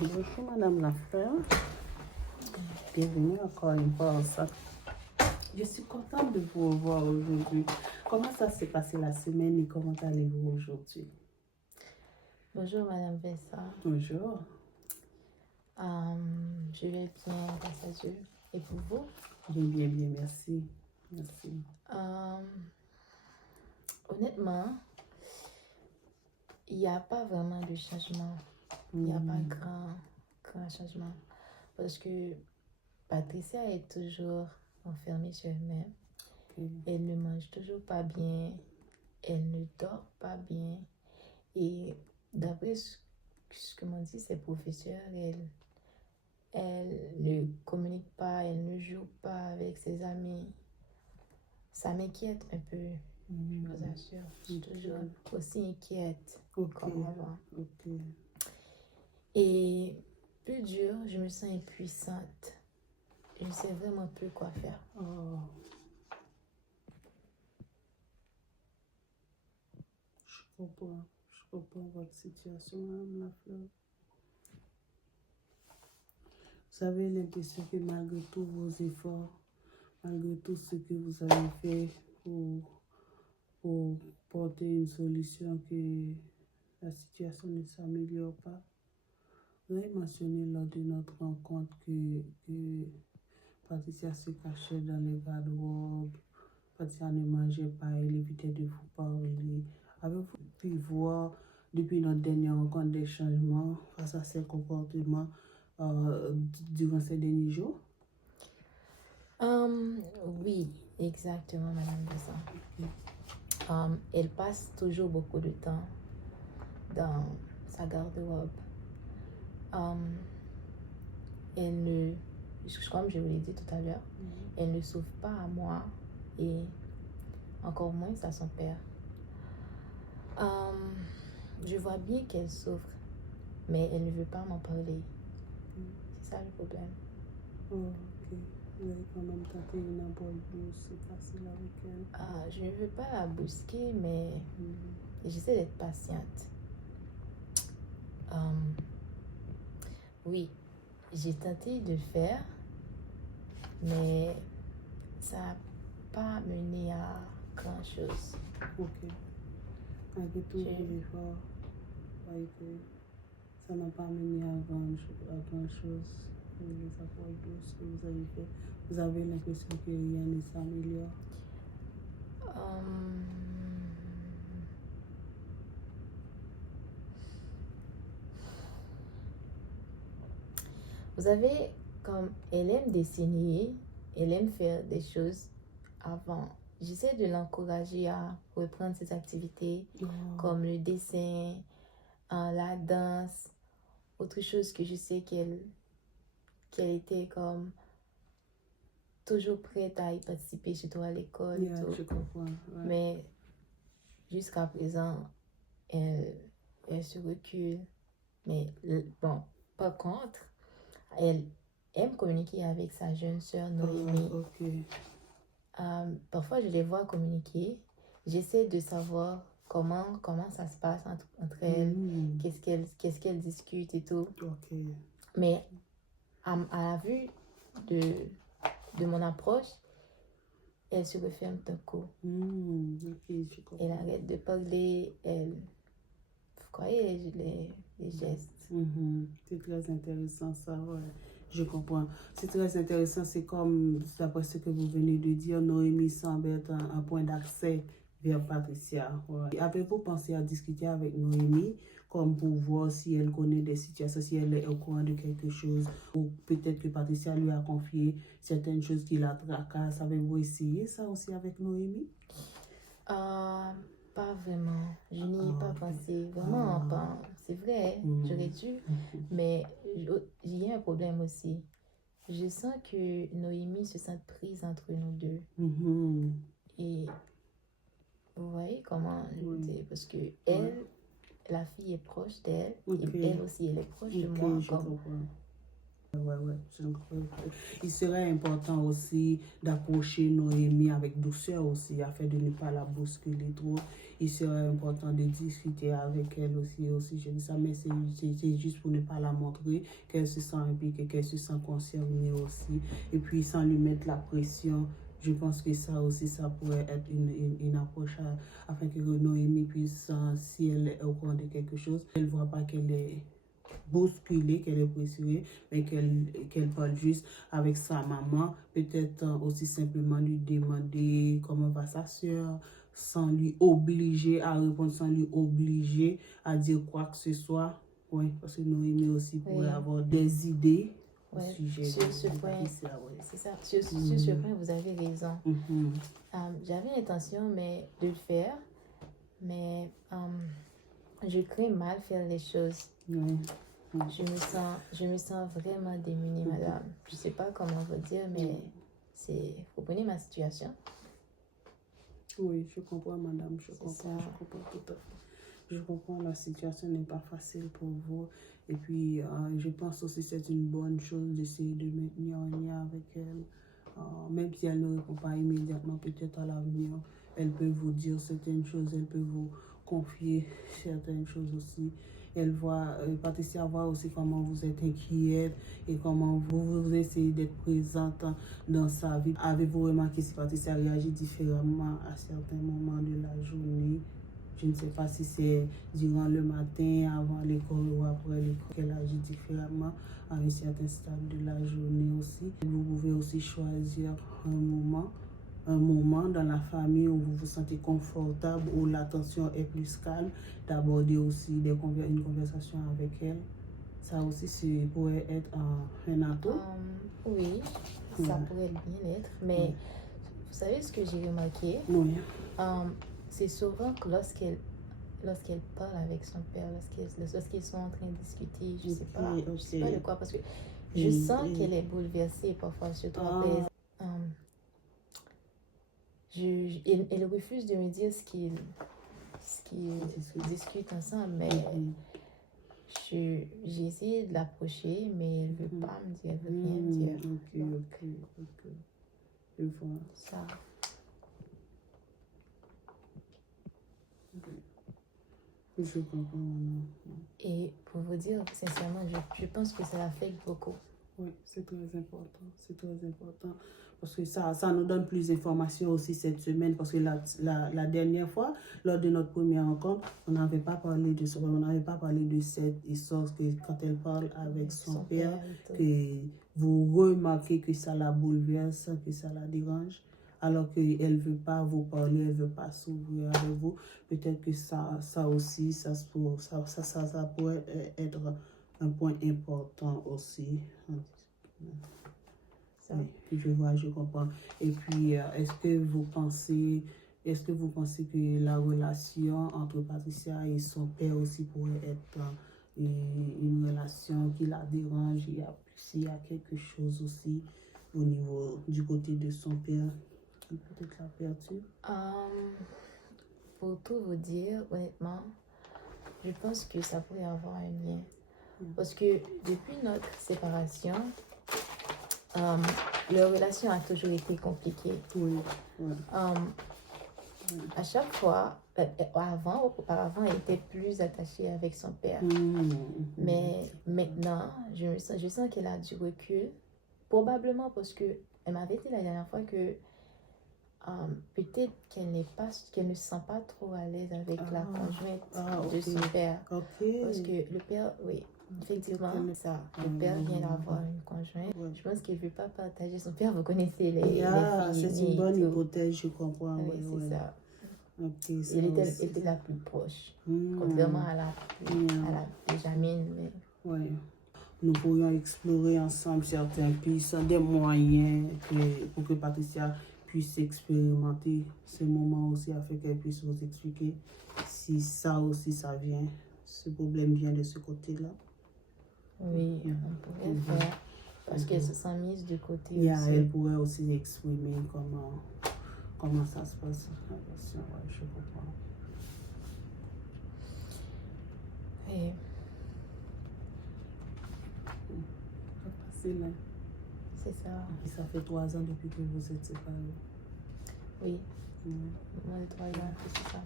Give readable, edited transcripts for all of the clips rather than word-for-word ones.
Bonjour Madame Lafleur, bienvenue encore une fois au centre. Je suis contente de vous revoir aujourd'hui. Comment ça s'est passé la semaine et comment allez-vous aujourd'hui? Bonjour Madame Vessa. Bonjour. Je vais bien, grâce à Dieu. Et pour vous? Bien, merci. Merci. Honnêtement, il n'y a pas vraiment de changement. Il n'y a pas grand changement. Parce que Patricia est toujours enfermée sur elle-même. Elle ne mange toujours pas bien. Elle ne dort pas bien. Et d'après ce que m'ont dit ses professeurs, elle ne communique pas, elle ne joue pas avec ses amis. Ça m'inquiète un peu, je vous assure. Je suis toujours aussi inquiète comme avant. Et plus dur, je me sens impuissante. Je ne sais vraiment plus quoi faire. Je comprends votre situation, Madame Lafleur. Vous avez l'impression que malgré tous vos efforts, malgré tout ce que vous avez fait pour porter une solution, que la situation ne s'améliore pas. Vous avez mentionné lors de notre rencontre que Patricia se cachait dans les garde-robes, Patricia ne mangeait pas, elle évitait de vous parler. Avez-vous pu voir depuis notre dernière rencontre des changements face à ses comportements durant ces derniers jours? Oui, exactement, Madame Besson. Elle passe toujours beaucoup de temps dans sa garde-robe. Elle ne, comme je vous l'ai dit tout à l'heure, elle ne s'ouvre pas à moi et encore moins à son père. Je vois bien qu'elle souffre, mais elle ne veut pas m'en parler. C'est ça le problème. Ok. Vous avez quand même tenté une embrouille, c'est facile avec elle. Je ne veux pas la brusquer, mais j'essaie d'être patiente. Oui, j'ai tenté de le faire, mais ça n'a pas mené à grand chose. Ok. Malgré tous vos efforts, ça n'a pas mené à grand chose. Les apports douces que vous avez fait, vous avez l'impression que rien ne s'améliore. Vous savez, comme elle aime dessiner, elle aime faire des choses avant. J'essaie de l'encourager à reprendre ses activités comme le dessin, la danse, autre chose que je sais qu'elle était comme toujours prête à y participer, surtout à l'école et tout. Je comprends. Ouais. Mais jusqu'à présent, elle se recule. Mais bon, par contre, elle aime communiquer avec sa jeune sœur Noémie. Parfois, je les vois communiquer. J'essaie de savoir comment ça se passe entre elles, qu'est-ce qu'elles discutent et tout. Mais à la vue de mon approche, elle se referme d'un coup. Elle arrête de parler, vous voyez les gestes. C'est très intéressant ça, ouais. Je comprends. C'est très intéressant. C'est comme, d'après ce que vous venez de dire, Noémie semble être un point d'accès vers Patricia. Ouais. Avez-vous pensé à discuter avec Noémie comme pour voir si elle connaît des situations, si elle est au courant de quelque chose, ou peut-être que Patricia lui a confié certaines choses qui la tracassent. Avez-vous essayé ça aussi avec Noémie? Pas vraiment. Je n'y ai pas pensé. Vraiment, pas. C'est vrai, j'aurais dû. Mais il y a un problème aussi. Je sens que Noémie se sent prise entre nous deux. Et vous voyez comment je veux dire? Parce que elle, la fille est proche d'elle. Et elle aussi, elle est proche de moi. Il serait important aussi d'approcher Noémie avec douceur aussi, afin de ne pas la bousculer trop. Il serait important de discuter avec elle aussi. Je dis ça, mais c'est juste pour ne pas la montrer, qu'elle se sent impliquée, qu'elle se sent concernée aussi. Et puis, sans lui mettre la pression, je pense que ça aussi, ça pourrait être une approche afin que Noémie puisse, si elle est au courant de quelque chose, elle ne voit pas qu'elle est bousculée, qu'elle est pressurée, mais qu'elle parle juste avec sa maman. Peut-être aussi simplement lui demander comment va sa soeur, sans lui obliger à répondre, sans lui obliger à dire quoi que ce soit. Oui, parce que Noémie aussi pourrait avoir des idées. Ouais, sur ce point, c'est ça. Sur ce point, vous avez raison. J'avais l'intention de le faire, mais je crains mal faire les choses. Je me sens vraiment démunie, madame. Je ne sais pas comment vous dire, mais vous comprenez ma situation? Oui, je comprends, madame. Je comprends tout à fait. Je comprends, la situation n'est pas facile pour vous. Et puis, je pense aussi que c'est une bonne chose d'essayer de maintenir un lien avec elle. Même si elle ne répond pas immédiatement, peut-être à l'avenir, elle peut vous dire certaines choses, elle peut vous confier certaines choses aussi. Patricia voit aussi comment vous êtes inquiète et comment vous essayez d'être présente dans sa vie. Avez-vous remarqué si Patricia réagit différemment à certains moments de la journée? Je ne sais pas si c'est durant le matin, avant l'école ou après l'école qu'elle agit différemment à un certain stade de la journée aussi. Vous pouvez aussi choisir un moment dans la famille où vous vous sentez confortable, où la tension est plus calme, d'aborder aussi une conversation avec elle. Ça aussi, pourrait être un atout. Oui, ça pourrait bien être, mais vous savez ce que j'ai remarqué? Oui. C'est souvent que lorsqu'elle parle avec son père, lorsqu'ils sont en train de discuter, je sais pas de quoi, parce que je sens qu'elle est bouleversée parfois, surtout après. Elle refuse de me dire ce qu'ils discutent ensemble, mais j'ai essayé de l'approcher, mais elle ne veut pas me dire, elle veut rien dire. Ok. Je vois. Ça. Je comprends. Et pour vous dire, sincèrement, je pense que ça l'affecte beaucoup. Oui, c'est très important. C'est très important. Parce que ça nous donne plus d'informations aussi cette semaine. Parce que la dernière fois, lors de notre première rencontre, on n'avait pas parlé de ça. On n'avait pas parlé de cette histoire que quand elle parle avec son père, que vous remarquez que ça la bouleverse, que ça la dérange. Alors qu'elle ne veut pas vous parler, elle ne veut pas s'ouvrir avec vous. Peut-être que ça aussi, ça pourrait être un point important aussi. Je vois, je comprends. Et puis, est-ce que vous pensez que la relation entre Patricia et son père aussi pourrait être une relation qui la dérange? S'il y a quelque chose aussi au niveau du côté de son père qui peut-être la perturbe? Pour tout vous dire, honnêtement, je pense que ça pourrait avoir un lien. Parce que depuis notre séparation, leur relation a toujours été compliquée. À chaque fois, auparavant, elle était plus attachée avec son père. Mais maintenant, je sens qu'elle a du recul. Probablement parce qu'elle m'avait dit la dernière fois que peut-être qu'elle ne se sent pas trop à l'aise avec la conjointe de son père. Parce que le père, oui, effectivement, ça. Le père vient d'avoir une conjointe. Je pense qu'il ne veut pas partager son père. Vous connaissez les filles. C'est une bonne hypothèse, je comprends. Oui, c'est ça. Okay, elle était la plus proche, contrairement à la Benjamin. Oui. Nous pourrions explorer ensemble certaines pistes, des moyens pour que Patricia puisse expérimenter ce moment aussi, afin qu'elle puisse vous expliquer si ça aussi, ce problème vient de ce côté-là. Oui, on pourrait faire, parce qu'elle se sent mise de côté aussi. Elle pourrait aussi exprimer comment ça se passe. Je comprends. Et facile. Hein. C'est ça. Et ça fait 3 ans depuis que vous êtes séparés. Oui. Ouais. Moins de 3 ans, c'est ça.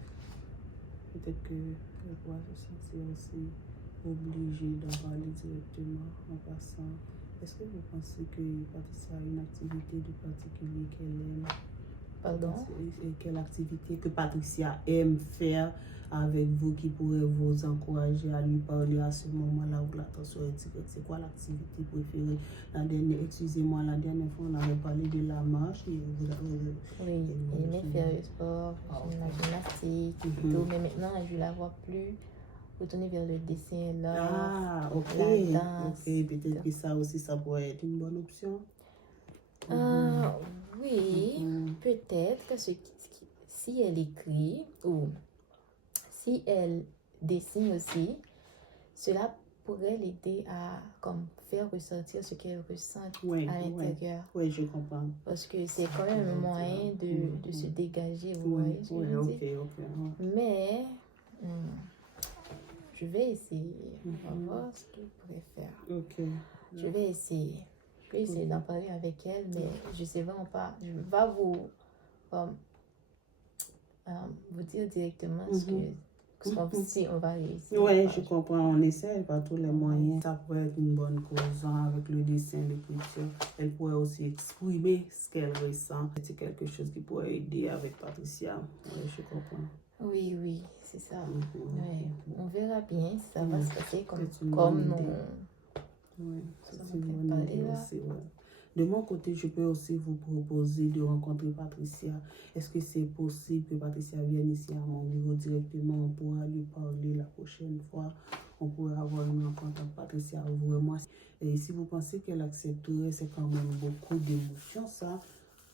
Peut-être que elle pourra se sentir aussi obligée d'en parler directement en passant. Est-ce que vous pensez que Patricia a une activité de particulier qu'elle aime? Pardon? Et quelle activité que Patricia aime faire avec vous qui pourrait vous encourager à lui parler à ce moment-là où l'attention est directe? C'est quoi l'activité préférée? Excusez-moi, la dernière fois, on avait parlé de la marche. Et vous avez, Oui, il aimait faire le sport, la gymnastique et tout, mais maintenant, je ne la vois plus retourner vers le dessin, l'art, Ah, ok. la danse. Ok, peut-être que ça aussi, ça pourrait être une bonne option. Oui, peut-être que si elle écrit ou si elle dessine aussi, cela pourrait l'aider à comme faire ressortir ce qu'elle ressent à l'intérieur. Oui, je comprends. Parce que c'est quand même un moyen de se dégager, vous voyez ce que je veux ok, dire? ok. Mais je vais essayer. On va voir ce que je pourrais faire. Ok. Je vais essayer. Je vais essayer d'en parler avec elle, mais je sais vraiment pas. Je ne vais pas vous dire directement si on va réussir. Oui, je comprends. On essaie par tous les moyens. Ça pourrait être une bonne cause avec le dessin, l'écriture. Elle pourrait aussi exprimer ce qu'elle ressent. C'est quelque chose qui pourrait aider avec Patricia. Oui, je comprends. Oui, oui, c'est ça. Ouais. On verra bien si ça va se passer comme non. Oui, c'est une bonne idée aussi. Ouais. De mon côté, je peux aussi vous proposer de rencontrer Patricia. Est-ce que c'est possible que Patricia vienne ici à mon bureau directement? On pourra lui parler la prochaine fois. On pourrait avoir une rencontre avec Patricia, vous et moi. Et si vous pensez qu'elle accepterait, c'est quand même beaucoup d'émotions, ça.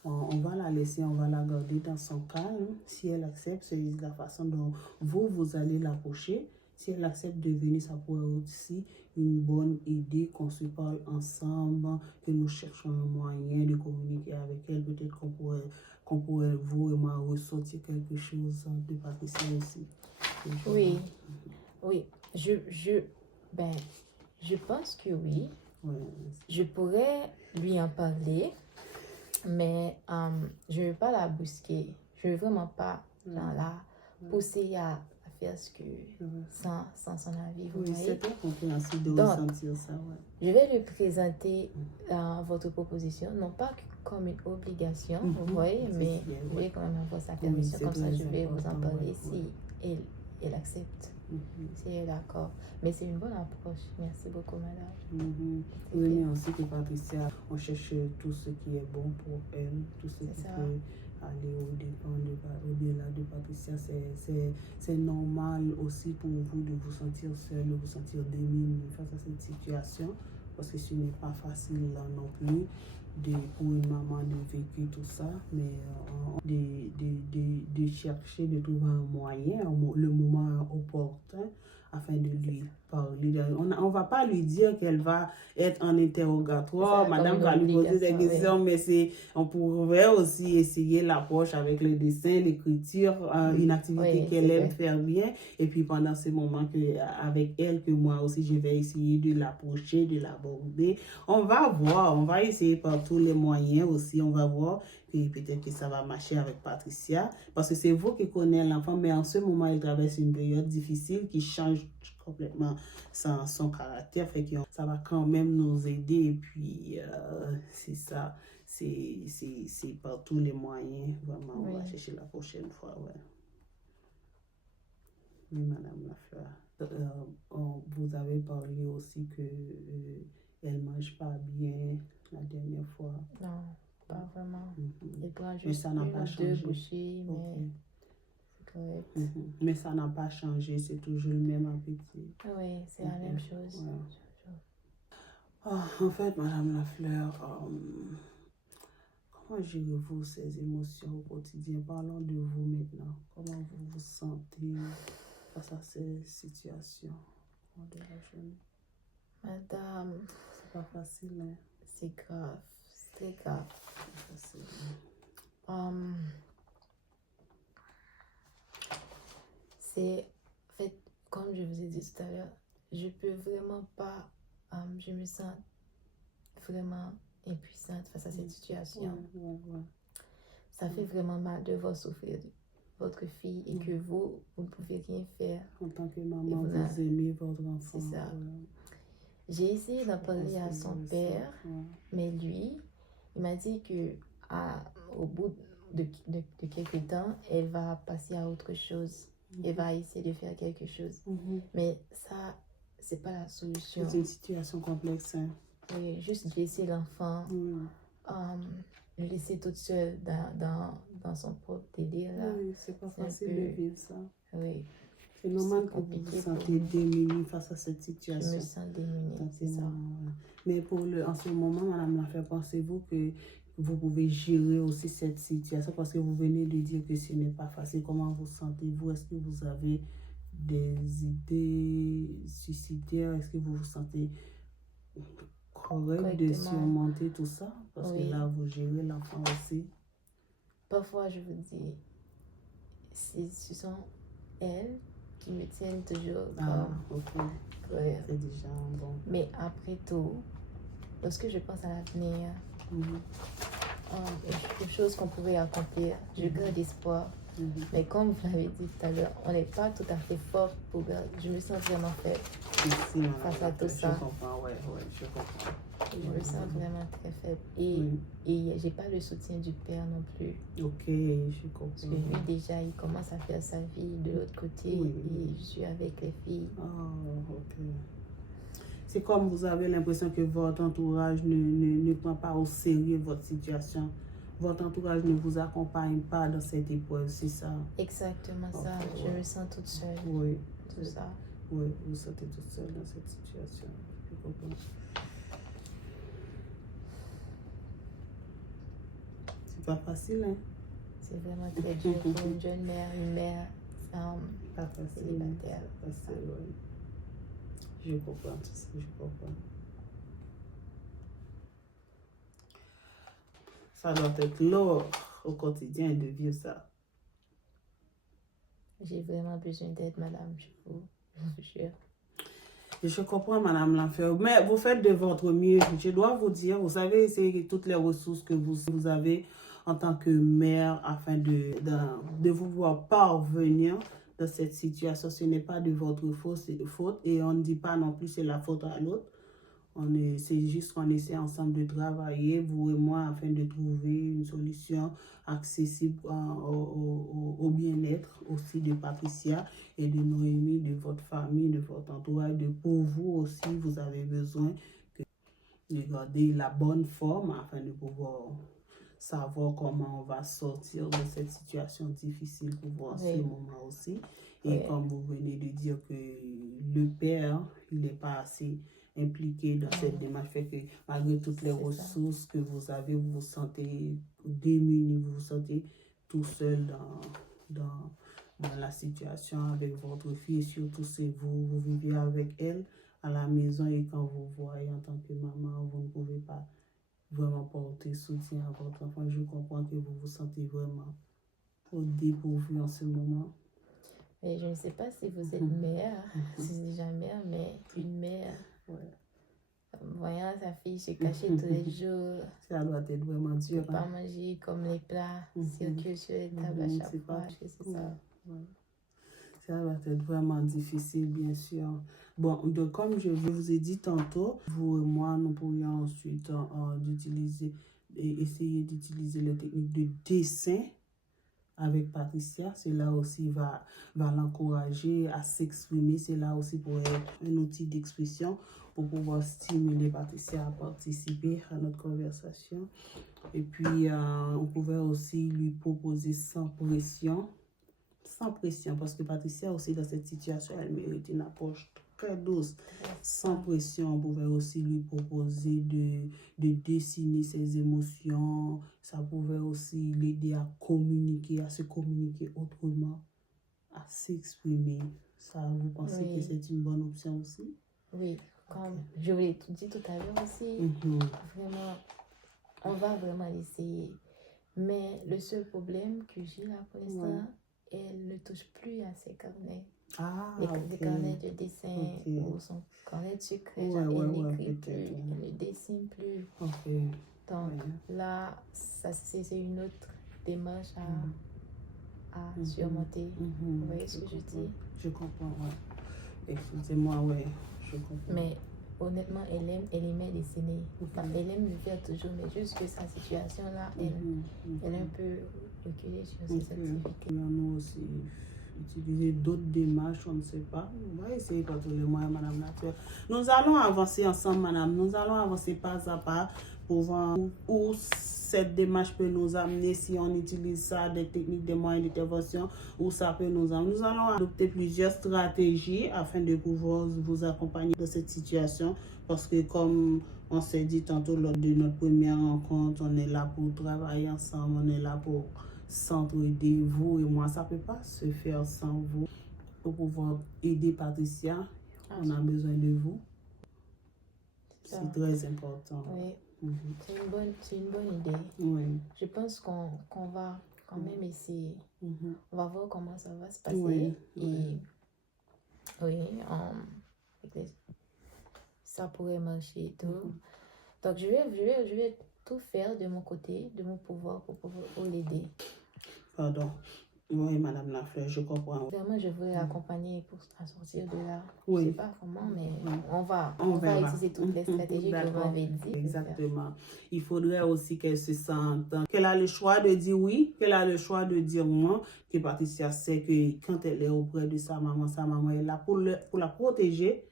On va la laisser, on va la garder dans son calme. Si elle accepte, c'est la façon dont vous allez l'approcher. Si elle accepte de venir, ça pourrait aussi une bonne idée qu'on se parle ensemble, que nous cherchons un moyen de communiquer avec elle. Peut-être qu'on pourrait, vous et moi, ressortir quelque chose de Patricia aussi. Oui, oui. Je pense que oui. Je pourrais lui en parler, mais je ne veux pas la brusquer. Je ne veux vraiment pas la pousser à faire ce que sans son avis. Vous voyez? C'est très compréhensible de ressentir ça. Je vais lui présenter votre proposition, non pas comme une obligation, vous voyez, mais je vais quand même avoir sa permission. Comme ça, je vais vous en parler si elle accepte. Si elle est d'accord. Mais c'est une bonne approche. Merci beaucoup, madame. Oui, mais aussi que Patricia, on cherche tout ce qui est bon pour elle, tout ce qui peut aller au-delà de Patricia. C'est normal aussi pour vous de vous sentir seul, de vous sentir démunie face à cette situation, parce que ce n'est pas facile là non plus pour une maman de vécu tout ça, mais de chercher, de trouver un moyen, le moment opportun, afin de lui parler. On ne va pas lui dire qu'elle va être en interrogatoire, madame va lui poser des questions, mais on pourrait aussi essayer l'approche avec le dessin, l'écriture, une activité qu'elle aime faire bien, et puis pendant ce moment avec elle, que moi aussi je vais essayer de l'approcher, de l'aborder. On va voir, on va essayer par tous les moyens aussi, on va voir. Puis peut-être que ça va marcher avec Patricia, parce que c'est vous qui connaissez l'enfant, mais en ce moment, il traverse une période difficile qui change complètement son caractère, fait que ça va quand même nous aider, et puis c'est ça, c'est par tous les moyens, vraiment, on va chercher la prochaine fois, Oui, madame Lafleur. Vous avez parlé aussi que elle mange pas bien la dernière fois. Non. Pas vraiment. Il prend Mais juste ça n'a pas changé. 2 bouchées, mais c'est correct. Mais ça n'a pas changé, c'est toujours le même appétit. Oui, c'est la même chose. En fait, madame Lafleur, comment gérez-vous ces émotions au quotidien? Parlons de vous maintenant. Comment vous vous sentez face à ces situations? Madame, c'est pas facile, hein? C'est grave. Très grave. C'est, en fait, comme je vous ai dit tout à l'heure, je peux vraiment pas, je me sens vraiment impuissante face à cette situation. Ouais. Ça fait vraiment mal de voir souffrir votre fille et que vous ne pouvez rien faire. En tant que maman, vous aimez votre enfant. C'est ça. J'ai essayé d'en parler à son père, mais lui, il m'a dit que au bout de quelques temps, elle va passer à autre chose. Elle va essayer de faire quelque chose. Mais ça, c'est pas la solution. C'est une situation complexe. Hein? Oui, juste laisser l'enfant, le laisser toute seule dans son propre délire. Là. Oui, c'est pas facile de vivre ça. Oui. C'est normal que vous vous sentez démunie face à cette situation. Je me sens démunie, c'est ça. Mais en ce moment, Madame Laffaire, pensez-vous que vous pouvez gérer aussi cette situation parce que vous venez de dire que ce n'est pas facile. Comment vous sentez-vous? Est-ce que vous avez des idées suicidaires? Est-ce que vous vous sentez correct de surmonter tout ça? Parce que là, vous gérez l'enfant aussi. Parfois, je vous dis, ce sont elles qui me tiennent toujours comme... C'est déjà bon. Mais après tout, lorsque je pense à l'avenir, aux choses qu'on pourrait accomplir, je garde espoir. Mais comme vous l'avez dit tout à l'heure, on n'est pas tout à fait fort pour garder. Je me sens vraiment faible face à tout ça. Je comprends, je comprends. Je me sens vraiment très faible. Et j'ai pas le soutien du père non plus. Ok, je comprends. Parce que lui, déjà, il commence à faire sa vie de l'autre côté. Et je suis avec les filles. Ok. C'est comme vous avez l'impression que votre entourage ne prend pas au sérieux votre situation. Votre entourage ne vous accompagne pas dans cette épreuve, c'est ça? Exactement ça. Je me sens toute seule. Oui. Tout ça. Oui, vous vous sentez toute seule dans cette situation. Je comprends. C'est pas facile, hein? C'est vraiment très dur pour une jeune mère, une mère pas facile, célibataire. Pas facile, oui. Je comprends tout ça, je comprends. Ça doit être lourd au quotidien de vivre ça. J'ai vraiment besoin d'aide, madame, je vous jure. Je comprends, Madame Laffaire, mais vous faites de votre mieux. Je dois vous dire, vous savez, c'est toutes les ressources que vous avez en tant que mère afin de vous voir parvenir dans cette situation. Ce n'est pas de votre faute et on ne dit pas non plus c'est la faute à l'autre. C'est juste qu'on essaie ensemble de travailler, vous et moi, afin de trouver une solution accessible au bien-être aussi de Patricia et de Noémie, de votre famille, de votre entourage. Pour vous aussi, vous avez besoin de garder la bonne forme afin de pouvoir savoir comment on va sortir de cette situation difficile pour vous en ce moment aussi. Et comme vous venez de dire que le père, il n'est pas assez impliqué dans cette démarche, fait que malgré toutes les ressources que vous avez, vous vous sentez démuni, vous vous sentez tout seul dans la situation avec votre fille, surtout si vous vivez avec elle à la maison et quand vous voyez en tant que maman, vous ne pouvez pas vraiment porter soutien à votre enfant. Je comprends que vous vous sentez vraiment au dépourvu en ce moment. Et je ne sais pas si vous êtes mère, si c'est déjà mère, mais une mère, voyant sa fille se cacher tous les jours, ça doit être vraiment dur. Ne pas manger comme les plats, circuler sur les tables à chaque fois, c'est ça. Ça va être vraiment difficile, bien sûr. Bon, donc, comme je vous ai dit tantôt, vous et moi, nous pourrions ensuite essayer d'utiliser les techniques de dessin avec Patricia. Cela aussi va l'encourager à s'exprimer. Cela aussi pourrait être un outil d'expression pour pouvoir stimuler Patricia à participer à notre conversation. Et puis, on pouvait aussi lui proposer sans pression, parce que Patricia aussi dans cette situation, elle mérite une approche très douce, sans pression. On pouvait aussi lui proposer de dessiner ses émotions. Ça pouvait aussi l'aider à communiquer, à se communiquer autrement, à s'exprimer. Ça, vous pensez que c'est une bonne option aussi? Oui, comme je vous l'ai dit tout à l'heure aussi, vraiment, on va vraiment l'essayer. Mais le seul problème que j'ai là pour l'instant, elle ne touche plus à ses carnets. Les carnets de dessin ou son carnet de secret. Elle n'écrit peut-être. elle ne dessine plus. Ok. Donc Ouais. là, c'est une autre démarche à surmonter. Vous voyez ce que je dis? Je comprends, ouais. Excusez-moi, ouais, je comprends. Mais honnêtement, elle aimait dessiner. Enfin, elle aime le faire toujours, mais juste que sa situation-là, elle est un peu reculée sur ses activités. Nous aussi utiliser d'autres démarches, on ne sait pas. On va essayer par tous les moyens, Madame la Pierre. Nous allons avancer ensemble, Madame. Nous allons avancer pas à pas pour voir où cette démarche peut nous amener si on utilise ça, des techniques, des moyens d'intervention, où ça peut nous amener. Nous allons adopter plusieurs stratégies afin de pouvoir vous accompagner dans cette situation parce que comme on s'est dit tantôt lors de notre première rencontre, on est là pour travailler ensemble, on est là pour s'entraider, vous et moi. Ça ne peut pas se faire sans vous. Pour pouvoir aider Patricia, on a besoin de vous. C'est très important. Oui. C'est une bonne idée. Oui. Je pense qu'on va quand même essayer. On va voir comment ça va se passer. Oui. Et ça pourrait marcher et tout. Donc, je vais tout faire de mon côté, de mon pouvoir pour l'aider. Pardon. Oui, Madame Lafleur, je comprends. Vraiment, je voudrais l'accompagner pour sortir de là. Oui. Je ne sais pas comment, mais on va verra. utiliser toutes les stratégies que vous m'avez dit. Exactement. Il faudrait aussi qu'elle se sente, qu'elle a le choix de dire oui, qu'elle a le choix de dire non, que Patricia sait que quand elle est auprès de sa maman est là pour la protéger,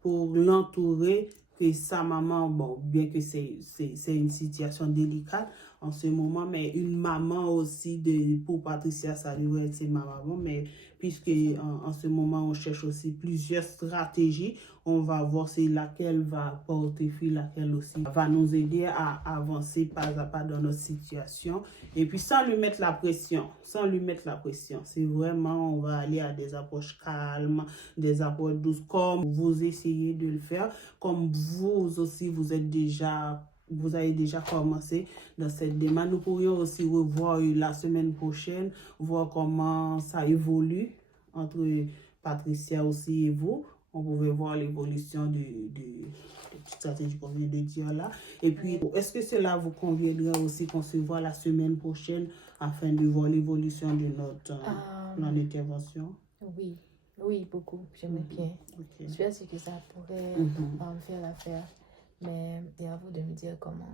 pour l'entourer, que sa maman, bon, bien que c'est une situation délicate en ce moment, mais une maman aussi, pour Patricia, ça devrait être ma maman, mais puisque en ce moment, on cherche aussi plusieurs stratégies, on va voir c'est laquelle va porter fruit, laquelle aussi va nous aider à avancer pas à pas dans notre situation, et puis sans lui mettre la pression, c'est vraiment, on va aller à des approches calmes, des approches douces, comme vous essayez de le faire, comme vous aussi, vous avez déjà commencé dans cette démarche. Nous pourrions aussi revoir la semaine prochaine, voir comment ça évolue entre Patricia aussi et vous. On pouvait voir l'évolution de stratégie qu'on vient de dire là. Et puis, est-ce que cela vous conviendrait aussi qu'on se voit la semaine prochaine afin de voir l'évolution de notre plan d'intervention? Oui, beaucoup. J'aimerais bien. Okay. Je suis sûre que ça pourrait me faire l'affaire. Mais c'est à vous de me dire comment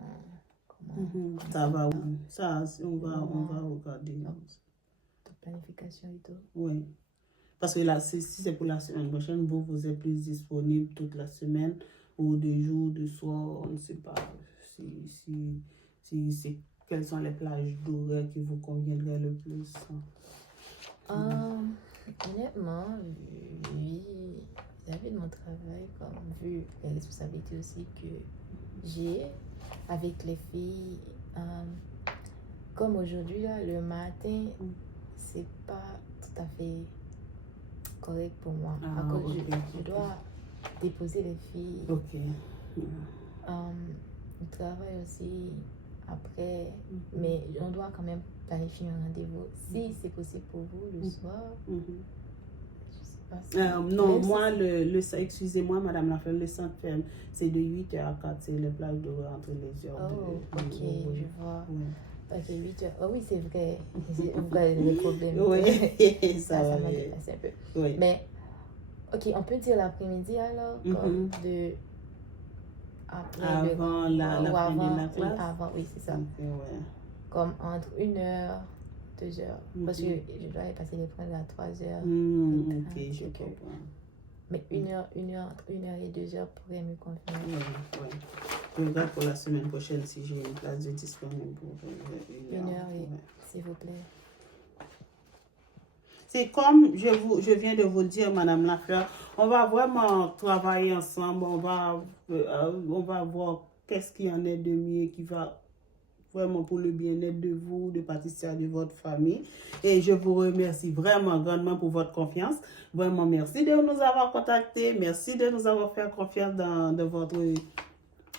ça va. Ça, on va regarder. De planification et tout. Oui. Parce que là, si c'est pour la semaine prochaine, vous êtes plus disponible toute la semaine, ou de jour, de soir, on ne sait pas quelles sont les plages d'horaire qui vous conviendraient le plus. Honnêtement, oui, vis-à-vis de mon travail, comme vu les responsabilités aussi que j'ai avec les filles, comme aujourd'hui, là, le matin, c'est pas tout à fait correct pour moi. Je dois déposer les filles. Je travaille aussi après, mais on doit quand même planifier un rendez-vous. Si c'est possible pour vous le soir, je sais pas si... non, moi, excusez-moi, Madame Lafleur, le centre ferme, c'est de 8h à 4, c'est les plages d'horaire entre les heures. Je vois. Ok, 8h. Oh oui, c'est vrai. Vous avez des problèmes. Oui, ça m'a dépassé un peu. Oui. Mais, ok, on peut dire l'après-midi alors, comme de... Avant la fin de la classe? Oui, avant, oui, c'est ça. Comme entre 1h, 2h. Parce que je dois passer les points à 3h. Ok, je comprends. Mais entre 1h et 2h pourrait me convenir. Oui. Je regarde pour la semaine prochaine si j'ai une place de disponible pour 1h, oui, s'il vous plaît. C'est comme je viens de vous dire, Madame Lafleur, on va vraiment travailler ensemble, on va voir qu'est-ce qu'il y en est de mieux qui va vraiment pour le bien-être de vous, de Patricia, de votre famille. Et je vous remercie vraiment grandement pour votre confiance. Vraiment, merci de nous avoir contactés, merci de nous avoir fait confiance dans votre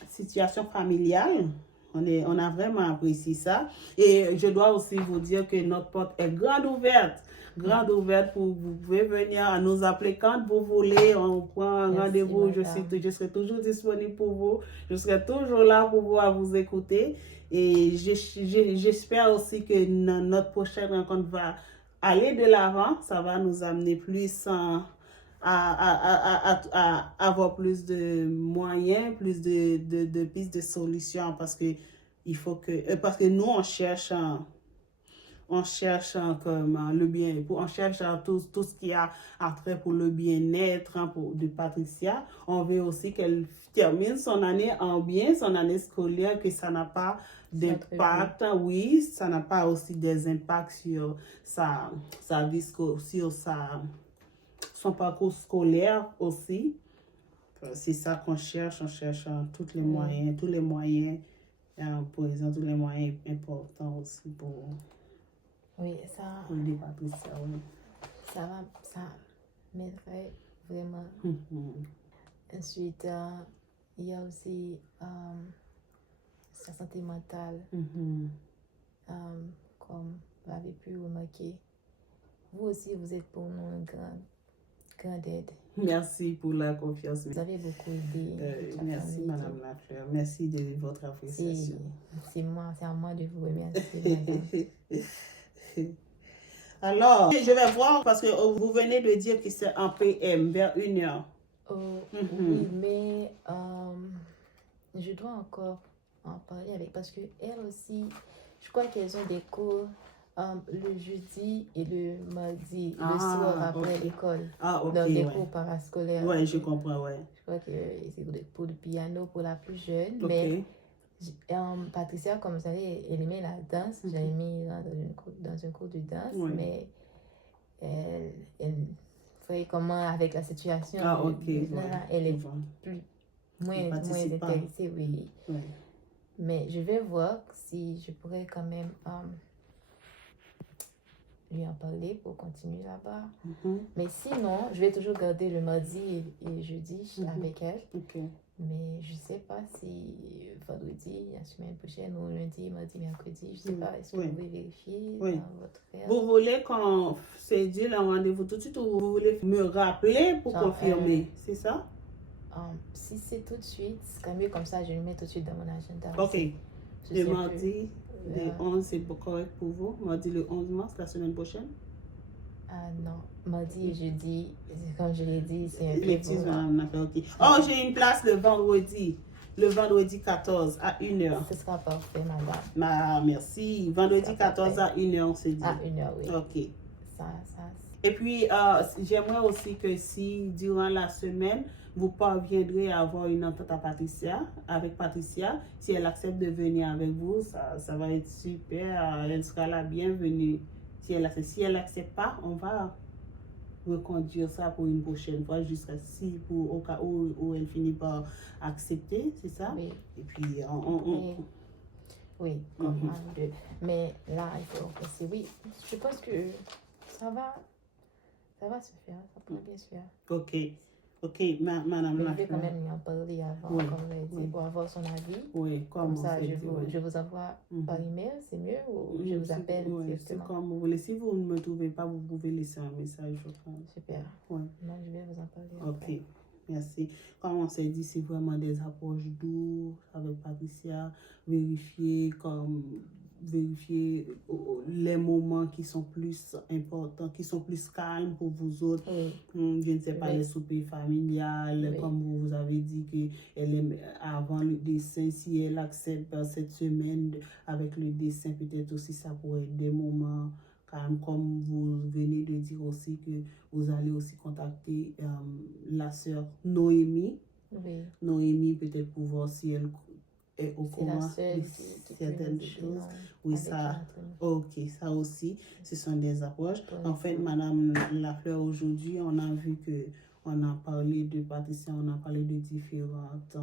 situation familiale. On a vraiment apprécié ça. Et je dois aussi vous dire que notre porte est grande ouverte grande ouverte pour vous pouvez venir à nous appeler quand vous voulez. On prend un Merci, rendez-vous. Je madame. serai toujours disponible pour vous. Je serai toujours là pour vous à vous écouter. Et j'espère aussi que notre prochaine rencontre va aller de l'avant. Ça va nous amener plus à avoir plus de moyens, plus de pistes de solutions parce que il faut que parce que nous on cherche comme le bien, on cherche tout ce qui a trait pour le bien-être de Patricia. On veut aussi qu'elle termine son année en bien, son année scolaire, que ça n'a pas d'impact, oui, ça n'a pas aussi des impacts sur sa vie, sur son parcours scolaire aussi. C'est ça qu'on cherche, on cherche tous les moyens, pour exemple, tous les moyens importants aussi pour... Oui, ça, Patricia, oui. ça m'aiderait vraiment. Ensuite, il y a aussi sa santé mentale. Comme vous avez pu remarquer, vous aussi, vous êtes pour nous une grande aide. Merci pour la confiance. Vous avez beaucoup aidé. Merci, Madame Lafleur. Merci de votre appréciation. C'est à moi de vous remercier, madame. Alors, je vais voir parce que vous venez de dire que c'est en PM, vers 1h. Oui, mais je dois encore en parler avec, parce que elle aussi, je crois qu'elles ont des cours le jeudi et le mardi, le soir après l'école. Ok, donc des cours parascolaires. Oui, je comprends, oui. Je crois que c'est pour le piano pour la plus jeune, mais Patricia, comme vous savez, elle aimait la danse. J'ai mis dans un cours de danse, mais elle ferait comment avec la situation. Elle est moins intéressée, oui. Mais je vais voir si je pourrais quand même lui en parler pour continuer là-bas. Mais sinon, je vais toujours garder le mardi et jeudi avec elle. Mais je ne sais pas si vendredi, la semaine prochaine, ou lundi, mardi, mercredi, je ne sais pas. Est-ce que vous pouvez vérifier dans votre frère? Vous voulez qu'on se dise le rendez-vous tout de suite ou vous voulez me rappeler pour confirmer? C'est ça? Si c'est tout de suite, c'est quand même mieux comme ça, je le mets tout de suite dans mon agenda. Ok. Le mardi, le 11, c'est correct pour vous? Mardi le 11 mars, la semaine prochaine? Non, mardi et jeudi, comme je l'ai dit, c'est un peu pour moi. Oh, j'ai une place le vendredi 14 à 1h. Ce sera parfait, madame. Merci. Vendredi 14 à 1h, on se dit. À 1h, oui. Ok. Ça. Et puis, j'aimerais aussi que si, durant la semaine, vous parviendrez à avoir une entente avec Patricia, si elle accepte de venir avec vous, ça va être super. Elle sera la bienvenue. Si elle n'accepte pas, on va reconduire ça pour une prochaine fois, jusqu'à au cas où elle finit par accepter, c'est ça? Oui. Et puis, oui, comme un, deux. Mais là, il faut aussi, oui, je pense que ça va se faire, ça pourrait bien se faire. Ok, madame. Mais je vais quand même lui en parler avant, comme je l'ai dit, pour avoir son avis. Oui, comme ça, je vous envoie par email, c'est mieux, ou je vous appelle directement. C'est comme vous voulez. Si vous ne me trouvez pas, vous pouvez laisser un message. Super. Oui. Moi, je vais vous en parler. Ok, merci. Comme on s'est dit, c'est vraiment des approches douces avec Patricia. Vérifier les moments qui sont plus importants, qui sont plus calmes pour vous autres. Je ne sais pas, les soupers familiales, comme vous avez dit qu'elle aime avant le dessin. Si elle accepte cette semaine avec le dessin, peut-être aussi ça pourrait être des moments calmes, comme vous venez de dire aussi que vous allez aussi contacter la sœur Noémie. Noémie, peut-être pour voir si elle est au courant de certaines choses. Oui, ça. Ok, ça aussi, ce sont des approches. En fait, Madame Lafleur, aujourd'hui, on a vu que on a parlé de Patricia, on a parlé de différentes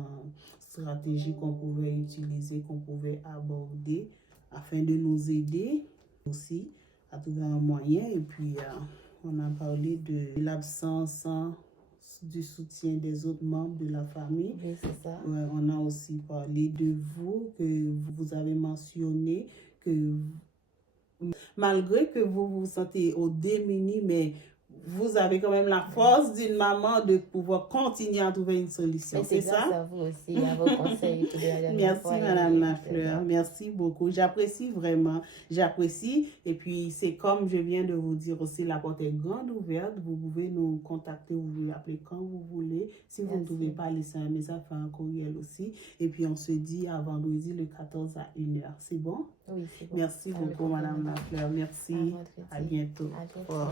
stratégies qu'on pouvait utiliser, qu'on pouvait aborder afin de nous aider aussi à trouver un moyen. Et puis, on a parlé de l'absence du soutien des autres membres de la famille. Oui, c'est ça. On a aussi parlé de vous, que vous avez mentionné que Malgré que vous vous sentez au démuni, mais vous avez quand même la force d'une maman de pouvoir continuer à trouver une solution. Mais c'est ça? grâce à vous aussi, à vos conseils tout de la dernière Merci, fois. Madame Lafleur. Merci beaucoup. J'apprécie vraiment. J'apprécie. Et puis, c'est comme je viens de vous dire aussi, la porte est grande ouverte. Vous pouvez nous contacter, vous pouvez appeler quand vous voulez. Si vous ne pouvez pas, laisser un message, faire un courriel aussi. Et puis, on se dit à vendredi le 14 à 1h. C'est bon? Oui, c'est bon. Merci beaucoup, Madame Lafleur. Merci. À bientôt. À bientôt.